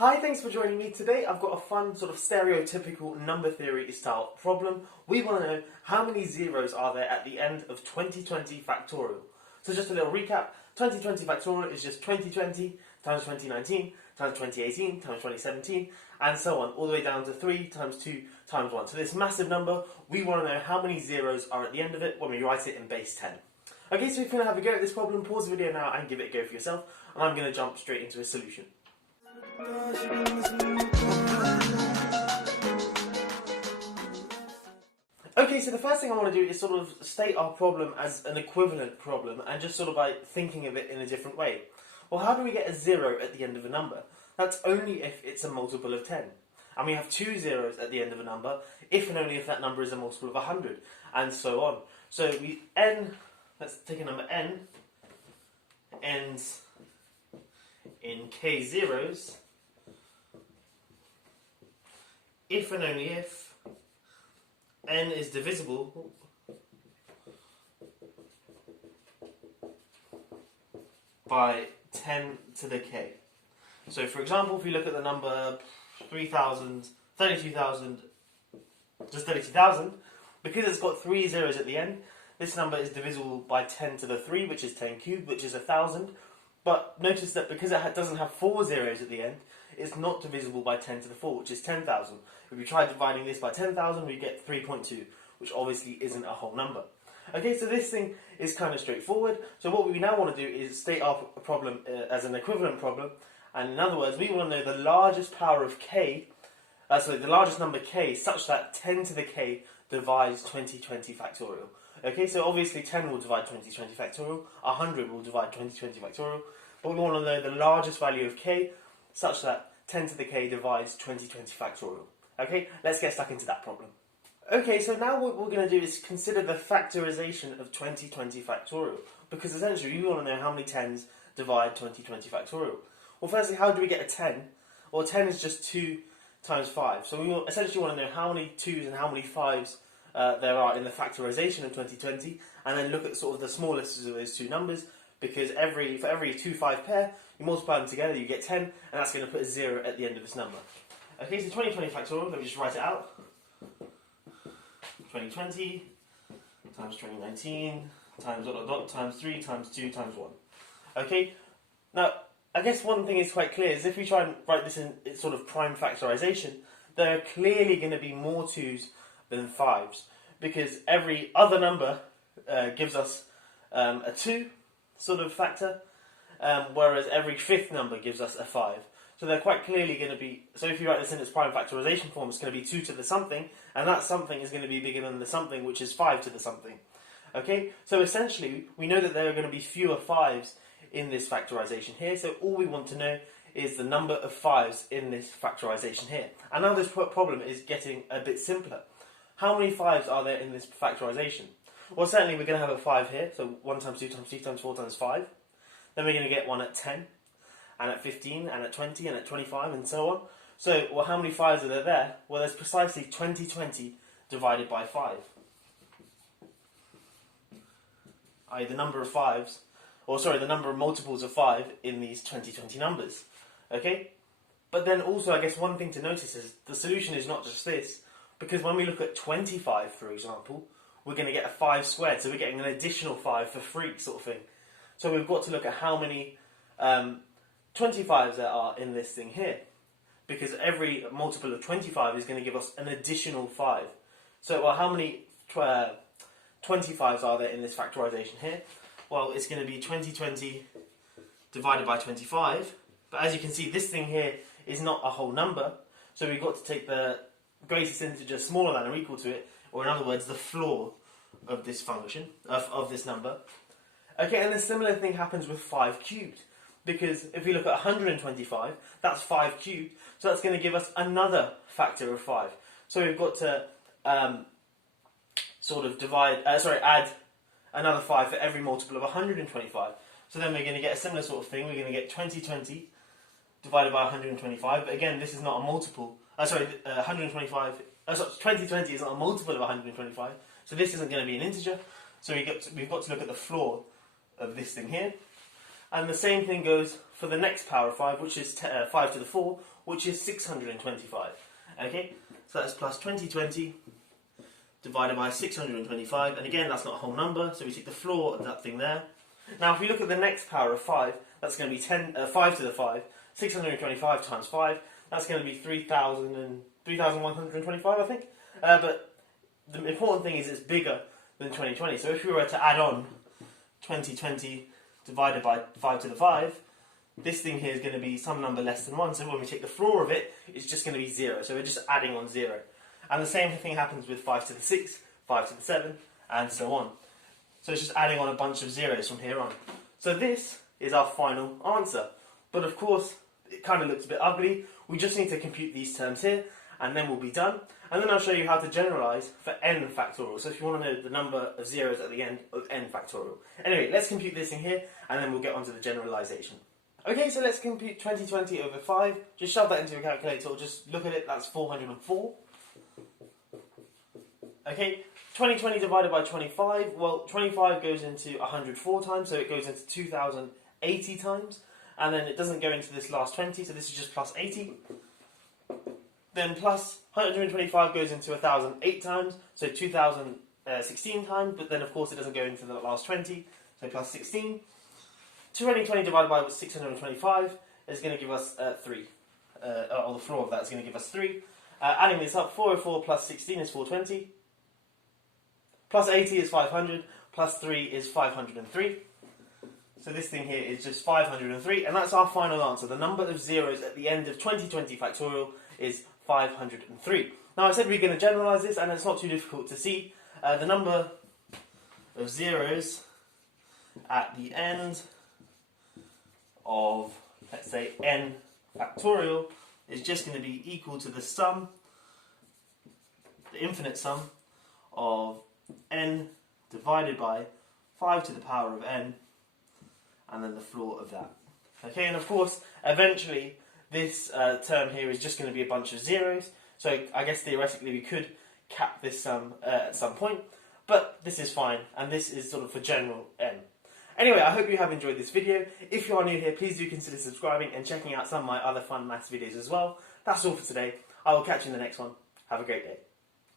Hi, thanks for joining me. Today I've got a fun sort of stereotypical number theory style problem. We want to know how many zeros are there at the end of 2020 factorial. So just a little recap, 2020 factorial is just 2020 times 2019 times 2018 times 2017 and so on, all the way down to 3 times 2 times 1. So this massive number, we want to know how many zeros are at the end of it when we write it in base 10. Okay, so if you're going to have a go at this problem, pause the video now and give it a go for yourself, and I'm going to jump straight into a solution. Okay, so the first thing I want to do is sort of state our problem as an equivalent problem and just sort of by thinking of it in a different way. Well, how do we get a 0 at the end of a number? That's only if it's a multiple of 10. And we have 2 zeros at the end of a number if and only if that number is a multiple of 100, and so on. So let's take a number n, ends in k zeros, if and only if n is divisible by 10 to the k. So for example, if we look at the number 32,000, because it's got 3 zeros at the end, this number is divisible by 10 to the 3, which is 10 cubed, which is 1,000. But notice that because it doesn't have 4 zeros at the end, it's not divisible by 10 to the 4, which is 10,000. If we try dividing this by 10,000, we get 3.2, which obviously isn't a whole number. Okay, so this thing is kind of straightforward. So what we now want to do is state our problem as an equivalent problem. And in other words, we want to know the largest power of k, the largest number k, such that 10 to the k divides 2020 factorial. Okay, so obviously 10 will divide 2020 factorial, 100 will divide 2020 factorial, but we want to know the largest value of k, such that 10 to the k divides 2020 factorial. Okay, let's get stuck into that problem. Okay, so now what we're going to do is consider the factorization of 2020 factorial, because essentially we want to know how many 10s divide 2020 factorial. Well, firstly, how do we get a 10? Well, 10 is just 2 times 5, so we essentially want to know how many 2s and how many 5s there are in the factorization of 2020, and then look at sort of the smallest of those two numbers, because for every 2-5 pair, you multiply them together, you get 10, and that's going to put a 0 at the end of this number. Okay, so 2020 factorial, let me just write it out. 2020 times 2019 times dot dot dot times 3 times 2 times 1. Okay, now I guess one thing is quite clear is if we try and write this in sort of prime factorization, there are clearly going to be more 2s than 5s, because every other number gives us a 2 sort of factor, whereas every fifth number gives us a 5. So they're quite clearly going to be, so if you write this in its prime factorization form, it's going to be 2 to the something, and that something is going to be bigger than the something, which is 5 to the something. Okay, so essentially, we know that there are going to be fewer 5s in this factorization here, so all we want to know is the number of 5s in this factorization here. And now this problem is getting a bit simpler. How many 5s are there in this factorization? Well, certainly we're going to have a 5 here, so 1 times 2 times 3 times 4 times 5. Then we're going to get one at 10, and at 15, and at 20, and at 25, and so on. So, well, how many 5s are there? Well, there's precisely 2020 divided by 5. i.e. the number of 5s, the number of multiples of 5 in these 2020 numbers. Okay? But then also, I guess one thing to notice is the solution is not just this, because when we look at 25, for example, we're going to get a 5 squared, so we're getting an additional 5 for free, sort of thing. So we've got to look at how many 25s there are in this thing here, because every multiple of 25 is going to give us an additional 5. So, well, how many 25s are there in this factorization here? Well, it's going to be 2020 divided by 25, but as you can see, this thing here is not a whole number, so we've got to take the greatest integer smaller than or equal to it, or in other words, the floor of this function, of this number. Okay, and a similar thing happens with 5 cubed, because if we look at 125, that's 5 cubed, so that's going to give us another factor of 5. So we've got to add another 5 for every multiple of 125. So then we're going to get a similar sort of thing. We're going to get 2020 divided by 125, but again, this is not a multiple. 2020 is not a multiple of 125, so this isn't going to be an integer. So we've got to look at the floor of this thing here. And the same thing goes for the next power of 5, which is 5 to the 4, which is 625. Okay, so that's plus 2020 divided by 625, and again that's not a whole number, so we take the floor of that thing there. Now if we look at the next power of 5, that's going to be 5 to the 5, 625 times 5, that's going to be 3,125, I think. But the important thing is it's bigger than 2020, so if we were to add on 2020 divided by 5 to the 5, this thing here is going to be some number less than 1, so when we take the floor of it, it's just going to be 0, so we're just adding on 0. And the same thing happens with 5 to the 6, 5 to the 7, and so on. So it's just adding on a bunch of zeros from here on. So this is our final answer. But of course, it kind of looks a bit ugly. We just need to compute these terms here, and then we'll be done. And then I'll show you how to generalise for n factorial. So if you want to know the number of zeros at the end of n factorial. Anyway, let's compute this in here, and then we'll get on to the generalisation. Okay, so let's compute 2020 over 5. Just shove that into a calculator, or just look at it, that's 404. Okay, 2020 divided by 25, well, 25 goes into 104 times, so it goes into 2080 times, and then it doesn't go into this last 20, so this is just plus 80. Then plus 125 goes into 1008 times, so 2016 times, but then of course it doesn't go into the last 20, so plus 16. 2020 divided by 625 is going to give us 3, or the floor of that is going to give us 3. Adding this up, 404 plus 16 is 420. Plus 80 is 500, plus 3 is 503. So this thing here is just 503, and that's our final answer. The number of zeros at the end of 2020 factorial is 503. Now I said we're going to generalise this, and it's not too difficult to see. The number of zeros at the end of, let's say, n factorial is just going to be equal to the sum, the infinite sum, of n divided by 5 to the power of n, and then the floor of that. Okay, and of course, eventually, this term here is just going to be a bunch of zeros, so I guess theoretically we could cap this sum at some point, but this is fine, and this is sort of for general n. Anyway, I hope you have enjoyed this video. If you are new here, please do consider subscribing and checking out some of my other fun maths videos as well. That's all for today. I will catch you in the next one. Have a great day.